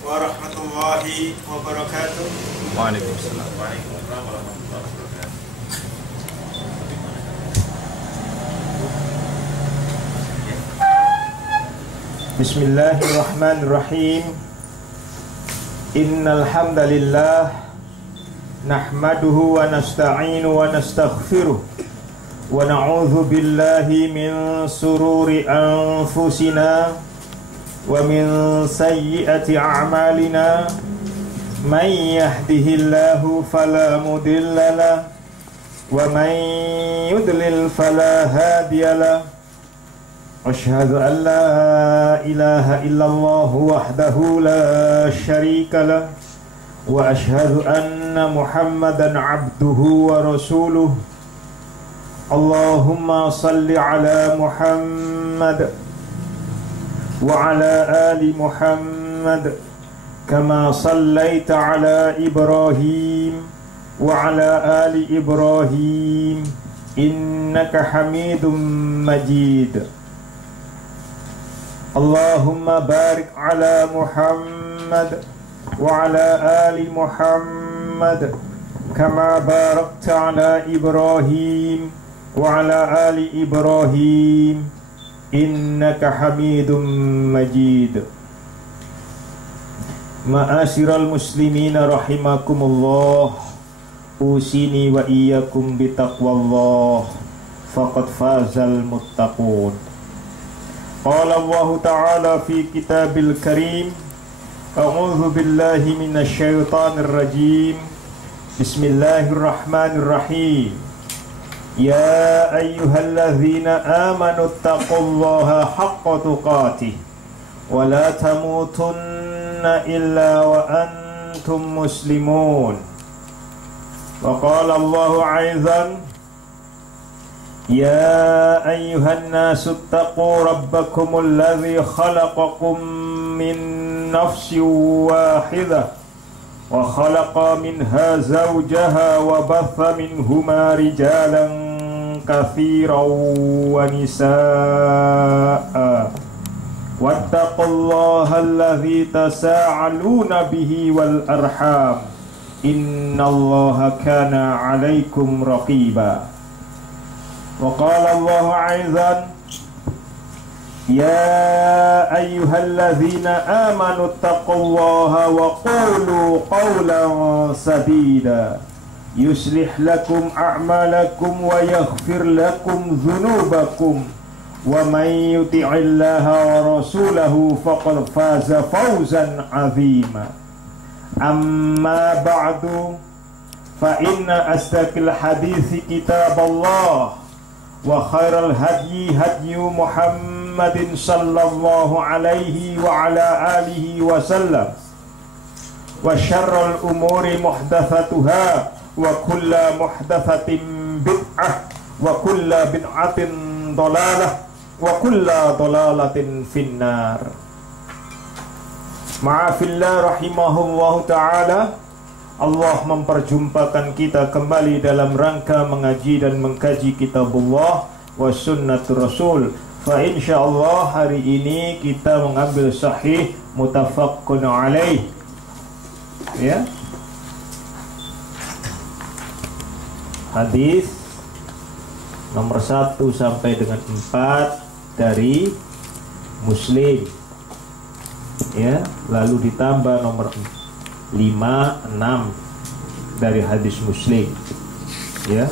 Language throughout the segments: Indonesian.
warahmatullahi wabarakatuh. Waalaikumsalam. Waalaikumsalam warahmatullahi wabarakatuh. Bismillahirrahmanirrahim. Innal hamdalillah nahmaduhu wa nasta'inu wa nastaghfiruh wa na'udzu billahi min sururi anfusina wa min sayyiati a'malina. Man yahdihillahu fala mudhillalah wa man yudlil fala hadiyalah. Asyhadu an la ilaha illallah wahdahu la syarika lah wa asyhadu anna Muhammadan abduhu wa rasuluh. Allahumma salli ala Muhammad wa ala ali Muhammad kama sallaita ala Ibrahim wa ala ali Ibrahim innaka Hamidum Majid. Allahumma barik ala Muhammad wa ala ali Muhammad kama barakta ala Ibrahim wa ala ali Ibrahim innaka Hamidum Majid. Ma'asyiral muslimina rahimakumullah, usini wa iyyakum bitaqwallah faqad fazal muttaqun. Qala Allah Ta'ala fi kitabil karim, a'udzu billahi minasy syaithanir rajim. Bismillahirrahmanirrahim. Ya ayyuhalladzina amanu taqullaha haqqa tuqatih wa la tamutunna illa wa antum muslimun. Wa qala Allah aizan, Ya ayyuhan nasu ttaqu rabbakumul ladzi khalaqakum min nafsin wahidah wa khalaqa minha zawjaha wa batha minhuma rijalan katsiran wa nisaa'a wattaqullaha alladzi tasaaluna bihi wal arham innallaha kana 'alaikum raqiba. Wa qala Allah aizan, Ya ayyuhalladzina amanu taqullaha wa qulu qawlan sadida yuslih lakum a'malakum wa yaghfir lakum dhunubakum wa man yuti'illaha wa rasulahu faqad faza fawzan 'azima. Amma ba'du, fa inna asdaqal hadithi kitaballah wa khairal hadyi hadyu Muhammadin sallallahu alaihi wa ala alihi wa sallam wa syarrul umuri muhdatsatuha wa kulla muhdatsatin bid'ah wa kulla bid'atin dhalalah wa kulla dhalalatin finnar. Ma'afillah rahimahullahu ta'ala. Allah memperjumpakan kita kembali dalam rangka mengaji dan mengkaji kitabullah wa sunnatur rasul. Fa insyaallah hari ini kita mengambil sahih muttafaqun alaih. Ya. Hadis nomor 1 sampai dengan 4 dari Muslim. Ya, lalu ditambah nomor 5, 6 dari hadis Muslim. Ya,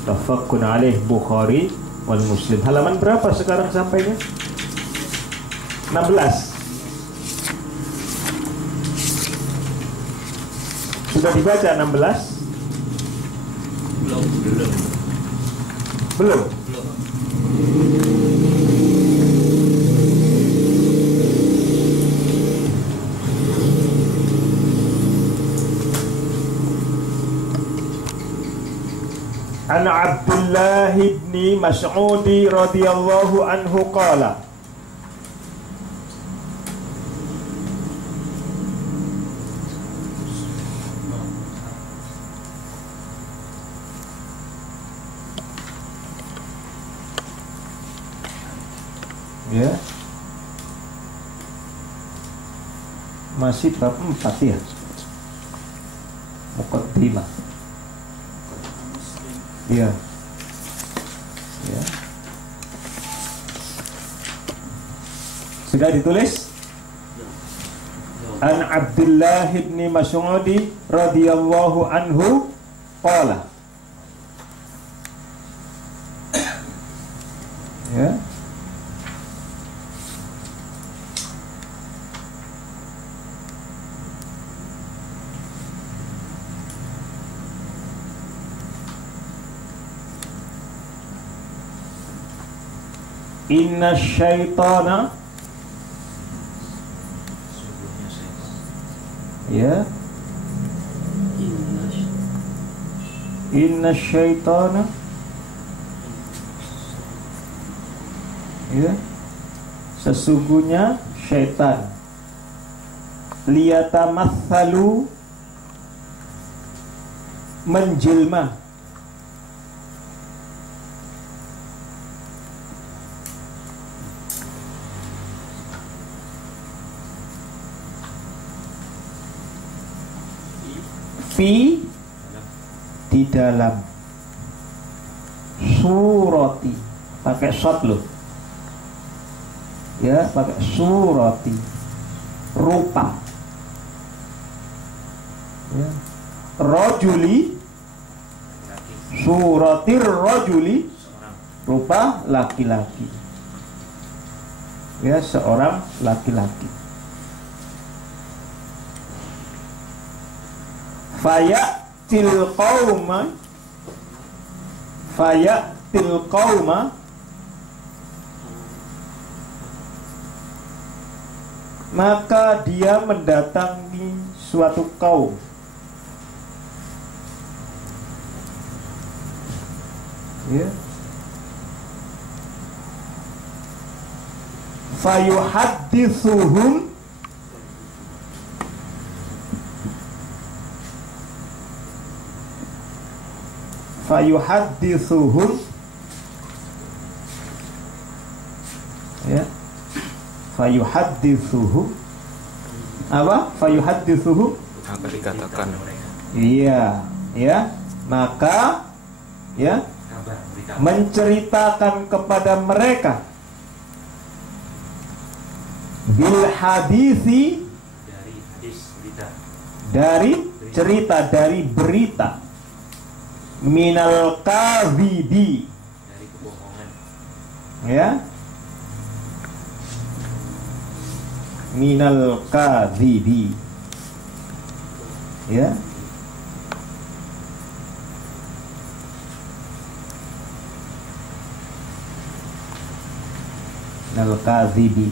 muttafaqun alaih Bukhari wal Muslim. Halaman berapa sekarang sampainya? 16. Sudah dibaca 16? Belum. An Abdullah ibn Mas'ud radhiyallahu anhu qala, ya, Masih bab 4 ya. Muqaddimah. Iya. Ya. Sudah ditulis? An Abdullah bin Mas'ud radhiyallahu anhu qala. Ya. Inna syaitana, ya, inna syaitana, ya, sesungguhnya syaitan liyatamatsalu, menjelma, fi, di dalam, surati, pakai shot loh ya, pakai surati, rupa ya, rajuli, suratir rajuli, rupa laki-laki ya, seorang laki-laki. Fayatil qauma, fayatil qauma, maka dia mendatangi suatu kaum. Ya. Fayuhadditsuhum, fayuhadditsuhum, ya, fayuhadditsuhum, apa? Fayuhadditsuhum, maka dikatakan, iya, ya, maka, ya, menceritakan kepada mereka bil hadisi, dari cerita, dari berita, minal kadhibi, dari kebohongan, ya, minal kadhibi, ya, minal kadhibi.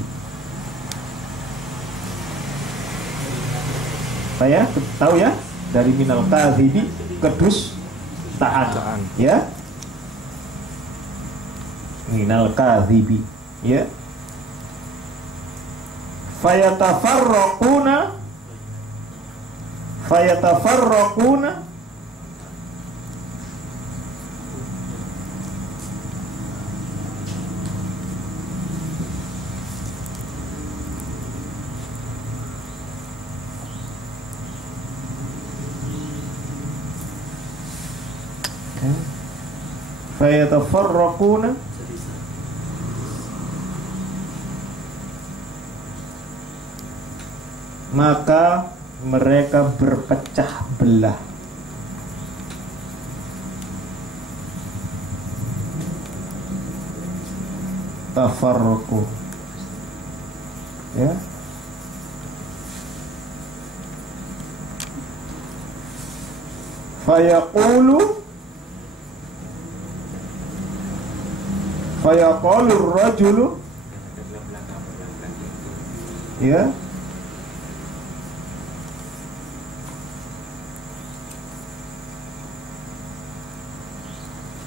Saya tahu ya, dari minal kadhibi, kedustaan, ya, minal kadhibi, ya. Fayatafarraquna, fayatafarraquna, fayatafarraquna, maka mereka berpecah belah. Tafarruqu, ya, fayaqulu, fayaqulu rajulu, ya,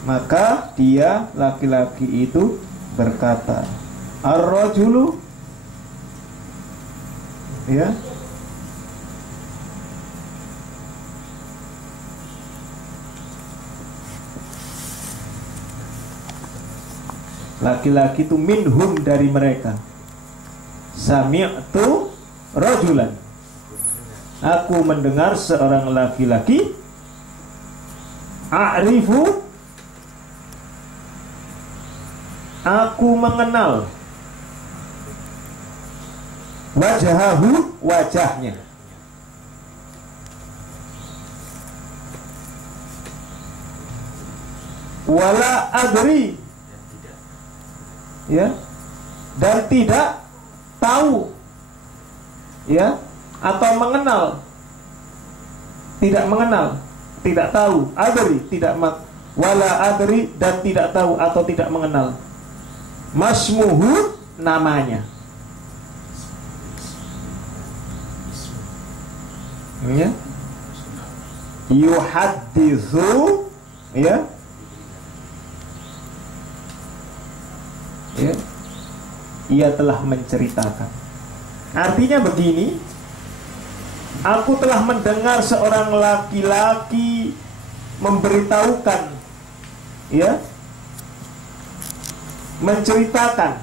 maka dia laki-laki itu berkata, ar-rajulu, ya, laki-laki itu minhum, dari mereka, sami'tu rajulan, Aku mendengar seorang laki-laki. A'rifu, aku mengenal. Wajahahu, wajahnya. Wala adri, ya, dan tidak tahu, ya, atau mengenal. Tidak mengenal, tidak tahu. Adri, tidak wala adri, dan tidak tahu atau tidak mengenal. Masmuhu, namanya. Ya. Yuhadithu, ya. Ya. Ia telah menceritakan. Artinya begini, aku telah mendengar seorang laki-laki memberitahukan, ya, menceritakan,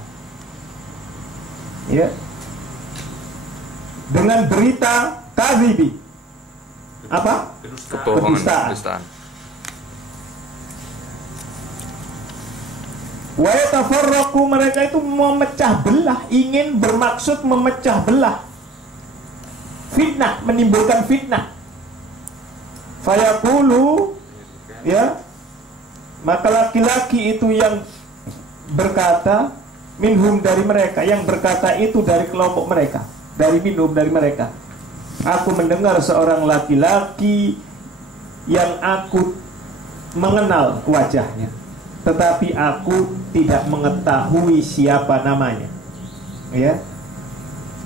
ya, dengan berita kadhibi. Apa? Kedustaan. Wa yatafarraqu, mereka itu memecah belah, ingin bermaksud memecah belah. Fitnah, menimbulkan fitnah. Fayaqulu, ya, maka laki-laki itu yang berkata, minhum, dari mereka, yang berkata itu dari kelompok mereka, dari minhum, dari mereka. Aku mendengar seorang laki-laki yang aku mengenal wajahnya, tetapi aku tidak mengetahui siapa namanya, ya,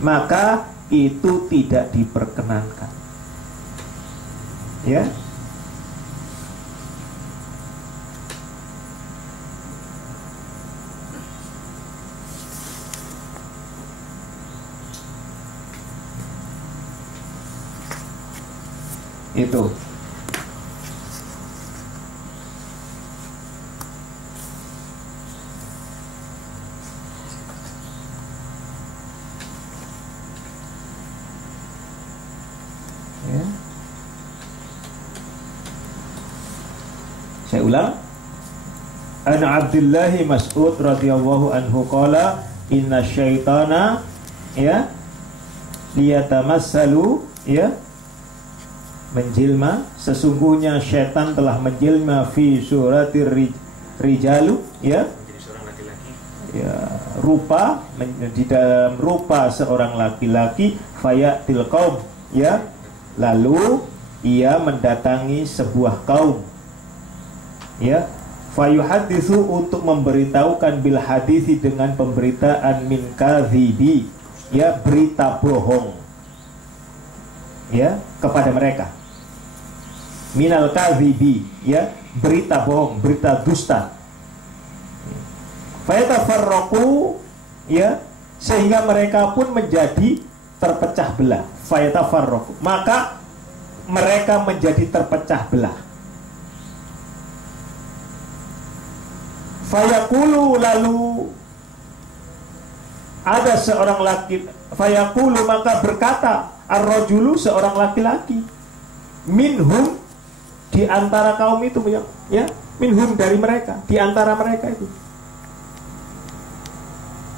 maka itu tidak diperkenankan, ya. Itu. Ya. Saya ulang. An Abdullah Mas'ud radhiyallahu anhu qala inna syaitana, ya, liyatamassalu, ya, menjelma, sesungguhnya syaitan telah menjelma fi suratir rijalu, ya, menjadi seorang laki-laki, ya, rupa, di dalam rupa seorang laki-laki, fayatil qaum, ya, lalu ia mendatangi sebuah kaum, ya, fayuhaditsu, untuk memberitahukan bil hadisi, dengan pemberitaan min kadhibi, ya, berita bohong, ya, kepada mereka. Minal kadhibi, ya, berita bohong, berita dusta. Fayatafarraqu, ya, sehingga mereka pun menjadi terpecah belah. Fayatafarraqu, maka mereka menjadi terpecah belah. Fayaqulu, lalu ada seorang laki, fayaqulu, maka berkata ar-rajulu, seorang laki-laki, minhum, di antara kaum itu, ya, minhum, dari mereka, di antara mereka itu.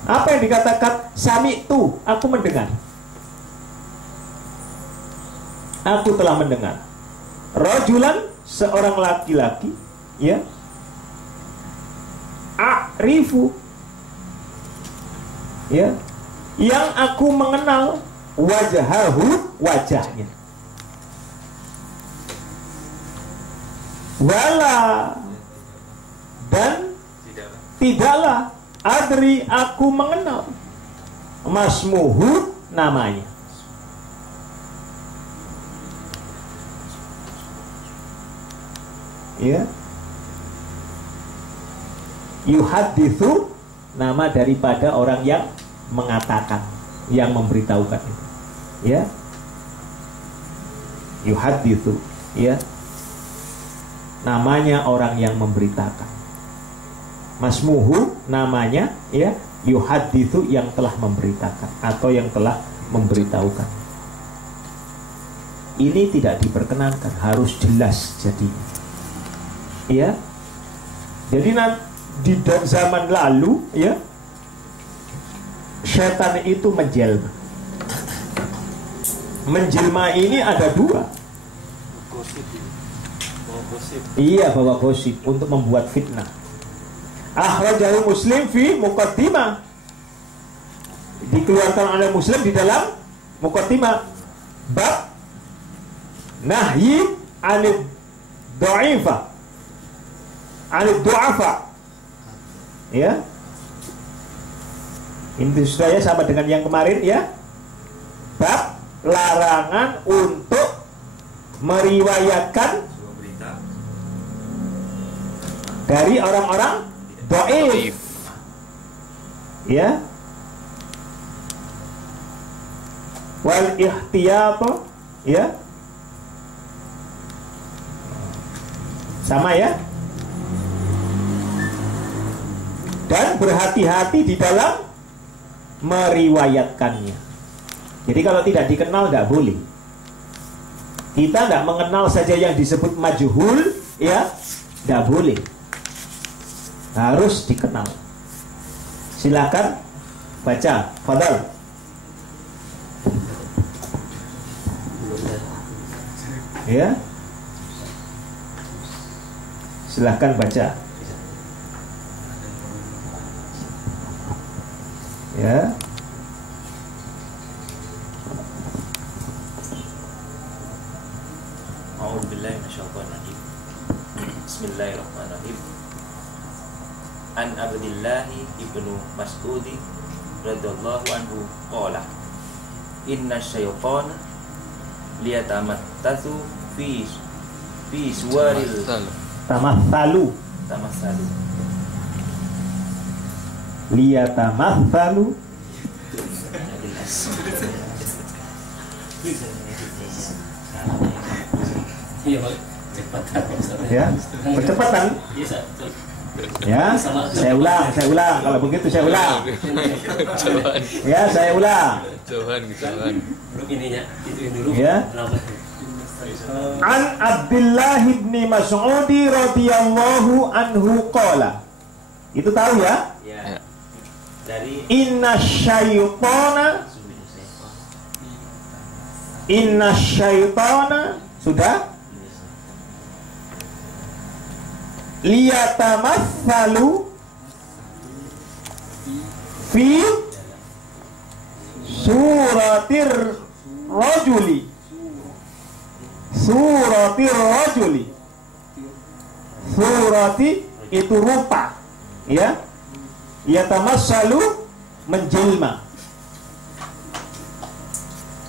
Apa yang dikatakan? Sami'tu, aku mendengar. Aku telah mendengar. Rajulan, seorang laki-laki, ya, a'rifu, ya, yang aku mengenal wajahahu, wajahnya. Wala, dan tidaklah adri, aku mengenal masmuhu, namanya. Ya, yuhaditsu, nama daripada orang yang mengatakan, yang memberitahukan itu, ya, yuhaditsu, ya, namanya orang yang memberitakan. Masmuhu, namanya, ya, yuhaditsu, yang telah memberitakan atau yang telah memberitahukan. Ini tidak diperkenankan, harus jelas jadinya. Ya. Jadi di zaman lalu ya, setan itu menjelma. Menjelma ini ada dua. Iya, bawa gosip untuk membuat fitnah. Akhrajahu Muslim fi muqaddimah. Dikeluarkan oleh Muslim di dalam muqaddimah bab nahyi anid dha'ifa, anid du'afa. Ya. Ini sudah ya, sama dengan yang kemarin ya. Bab larangan untuk meriwayatkan dari orang-orang dhaif. Ya. Wal ihtiyat, ya. Sama ya. Dan berhati-hati di dalam meriwayatkannya. Jadi kalau tidak dikenal tidak boleh. Kita tidak mengenal saja yang disebut majhul, ya, tidak boleh. Harus dikenal. Silakan baca, fadal. Ya. Silakan baca. Ya. A'udzubillahi minasyaitonir rajim. Bismillahirrahmanirrahim. An Abdillahi ibnu Mas'udi radhiyallahu anhu qala inna syaitana liyatamattatsu fi suwaril tamatsalu liyatamatsalu ya, percepatan. Ya, saya ulang. Kalau begitu saya ulang. Ya, saya ulang. Ya. An Abdullah bin Mas'ud radhiyallahu anhu qala. Itu tahu ya? Ya. Dari Inna syaitana sudah liyatamatsalu fi suratir rajuli. Surati itu rupa, ya. Yatamatsalu menjelma.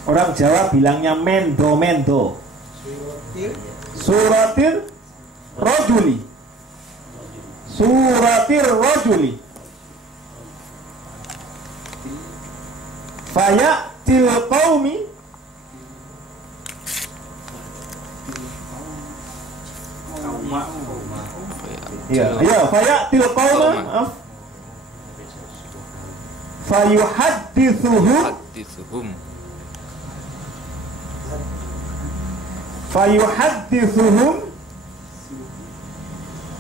Orang Jawa bilangnya mendo. Suratir rajuli. Fayatil qaumi fayatil qauma fayuhaddithuhum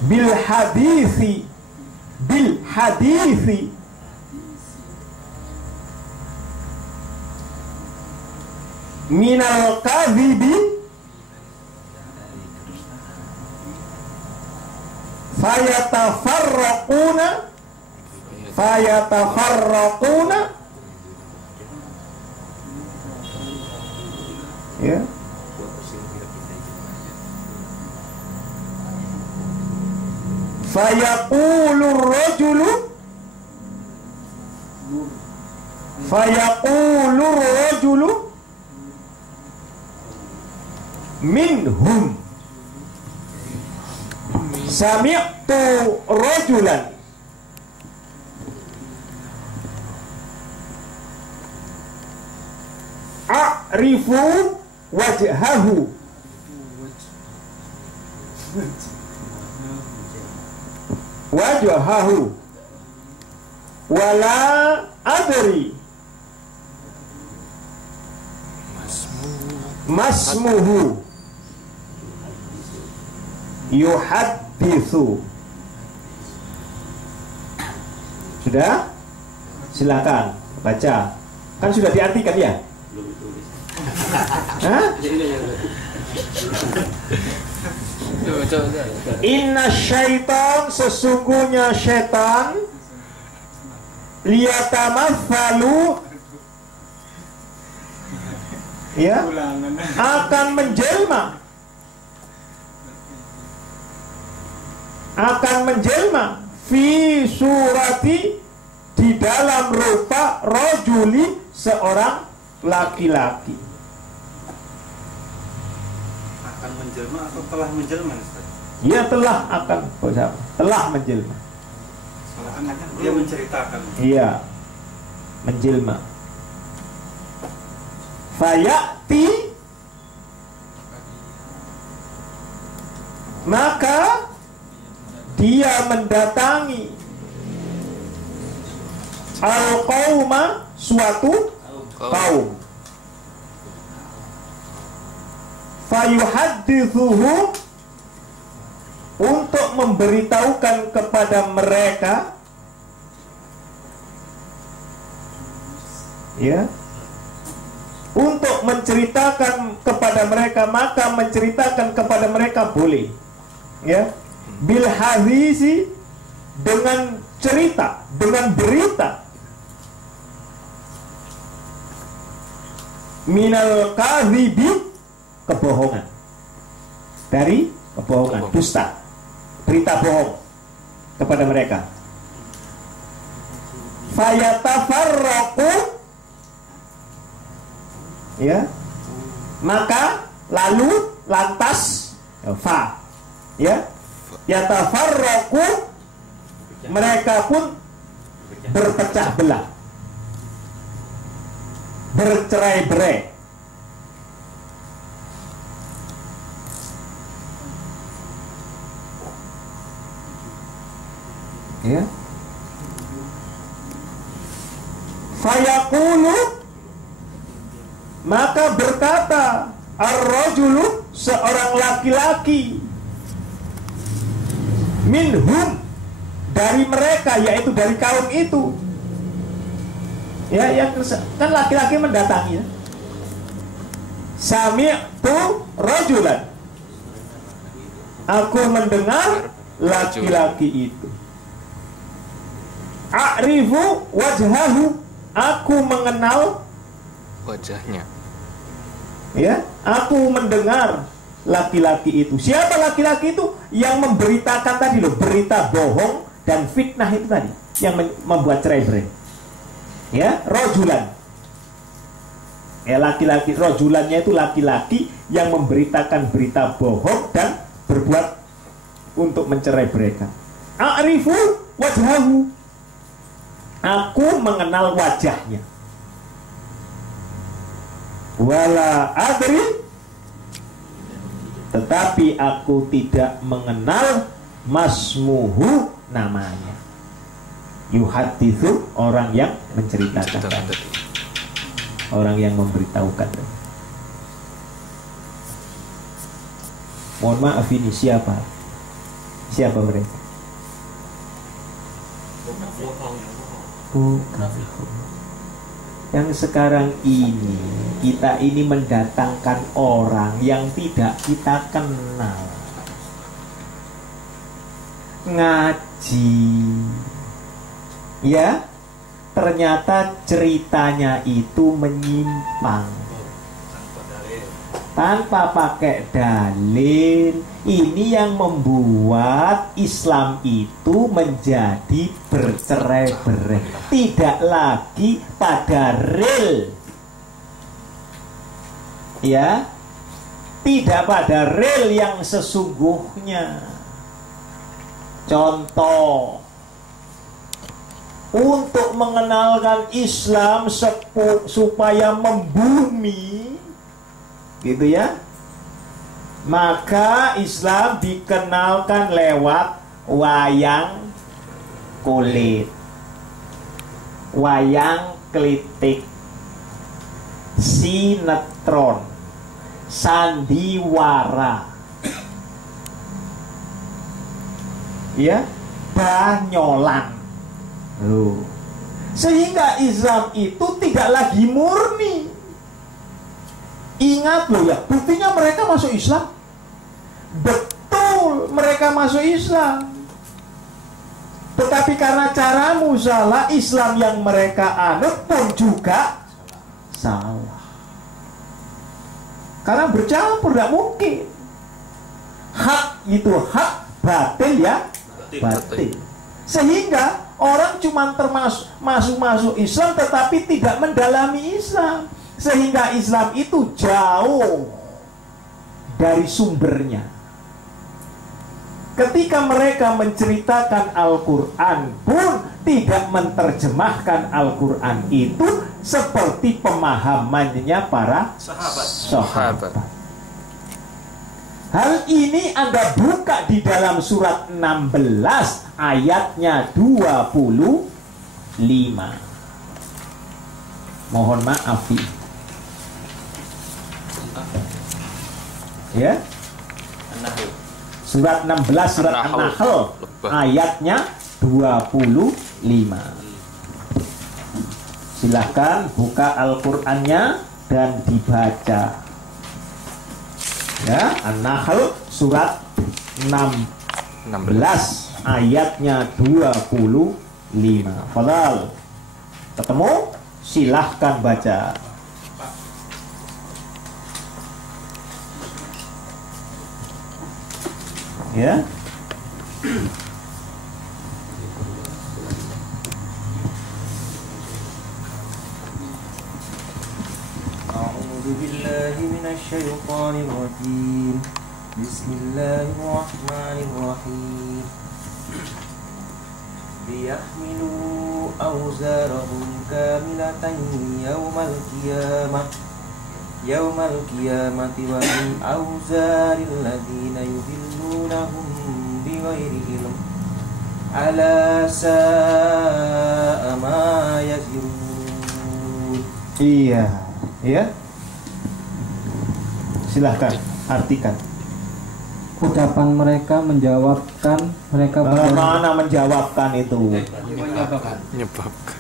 bil hadithi minal kadhibi fayatafarraquna ya. Fayaqulur rajulu minhum sami'tu rajulan a'rifu wajhahu wala adri masmuhu yuhadditsu. Sudah? Silakan baca. Kan sudah diartikan ya? Hah? Inna syaitan, sesungguhnya syaitan, liyatamatsalu, ya, akan menjelma fi surati, di dalam rupa rajuli, seorang laki-laki. Akan menjelma atau telah menjelma, Ustaz? Ya, telah menjelma. Soalnya kan dia menceritakan. Iya, menjelma. Fayati, maka dia mendatangi al-qauma, suatu kaum. Fayuhaddithuhu, untuk memberitahukan kepada mereka, ya, untuk menceritakan kepada mereka, maka menceritakan kepada mereka boleh, ya, bil hadisi, dengan cerita, dengan berita, minal kadhibi, kebohongan, dari kebohongan, dusta, berita bohong kepada mereka. Fayatafarraqu, ya, maka lalu lantas, ya, yatafarraqu, mereka pun berpecah belah, bercerai-berai. Ya. Fayaqulu, maka berkata ar-rajulu, seorang laki-laki, minhum, dari mereka, yaitu dari kaum itu. Ya, yang kan laki-laki mendatangi. Sami'tu rajulan, aku mendengar laki-laki itu. A'rifu wajhahu, aku mengenal wajahnya. Ya, aku mendengar laki-laki itu. Siapa laki-laki itu? Yang memberitakan tadi loh, berita bohong dan fitnah itu tadi, yang membuat cerai-berai. Ya, rajulan. Ya, laki-laki, rajulannya itu laki-laki yang memberitakan berita bohong dan berbuat untuk mencerai-beraikan. A'rifu wajhahu, aku mengenal wajahnya. Wala adri, tetapi aku tidak mengenal masmuhu, namanya. Yuhaditsu, orang yang menceritakan, orang yang memberitahukan. Mohon maaf, ini siapa? Siapa mereka? Bukan. Yang sekarang ini, kita ini mendatangkan orang yang tidak kita kenal, ngaji, ya, ternyata ceritanya itu menyimpang, tanpa pakai dalil. Ini yang membuat Islam itu menjadi bercerai-berai, tidak lagi pada real, ya, tidak pada real yang sesungguhnya. Contoh, untuk mengenalkan Islam supaya membumi, gitu ya, maka Islam dikenalkan lewat wayang kulit, wayang klitik, sinetron. sandiwara, ya, banyolan. Sehingga Islam itu tidak lagi murni. Ingat loh ya, buktinya mereka masuk Islam. Betul, mereka masuk Islam. Tetapi karena caramu salah, Islam yang mereka anut pun juga salah. Karena bercampur, tidak mungkin. Hak itu hak, batil ya batil. Sehingga orang cuma masuk Islam tetapi tidak mendalami Islam. Sehingga Islam itu jauh dari sumbernya. Ketika mereka menceritakan Al-Quran pun tidak menerjemahkan Al-Quran itu seperti pemahamannya para sahabat. Hal ini Anda buka di dalam surat 16 ayatnya 25. Mohon maaf. Ya. Surat 16 surat An-Nahl ayatnya 25. Silahkan buka Al-Qur'annya dan dibaca. Ya, An-Nahl surat 16 ayatnya 25. Fadhal. Ketemu? Silahkan baca. Ya. A'udzu billahi minasy syaithanir rajim. Bismillahirrahmanirrahim. Liyahmilu awzarahum kamilatan yaumal qiyamati wa min awzaril ladzina yudillunahum bighairi ilm ala sa'a ma yazirun. Iya, ya. Silahkan artikan. Ucapan mereka menjawabkan mereka Mana menjawabkan itu?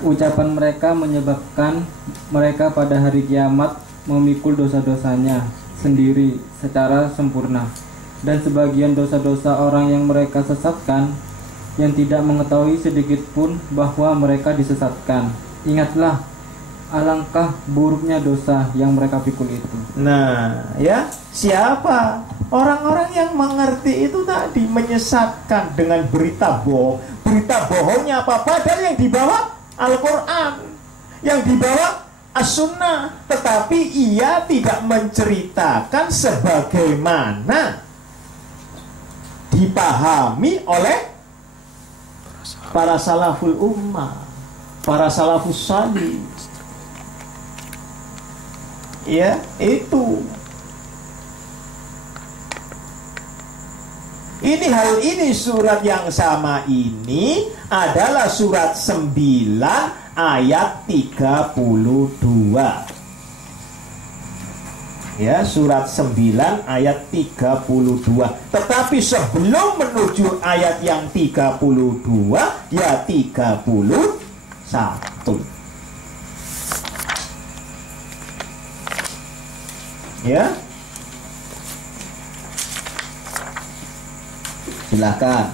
Ucapan mereka menyebabkan mereka pada hari kiamat memikul dosa-dosanya sendiri secara sempurna, dan sebagian dosa-dosa orang yang mereka sesatkan yang tidak mengetahui sedikit pun bahwa mereka disesatkan. Ingatlah alangkah buruknya dosa yang mereka pikul itu. Nah, ya, siapa? Orang-orang yang mengerti itu tadi menyesatkan dengan berita bohong. Berita bohongnya apa? Padahal yang dibawa Al-Quran, yang dibawa As-Sunnah, tetapi ia tidak menceritakan sebagaimana dipahami oleh para salaful ummah, para salafus salih. Ya, itu. Hal ini surat yang sama ini adalah surat 9 ayat 32. Ya, surat 9 ayat 32. Tetapi sebelum menuju ayat yang 32, ya 31. Ya. Silakan.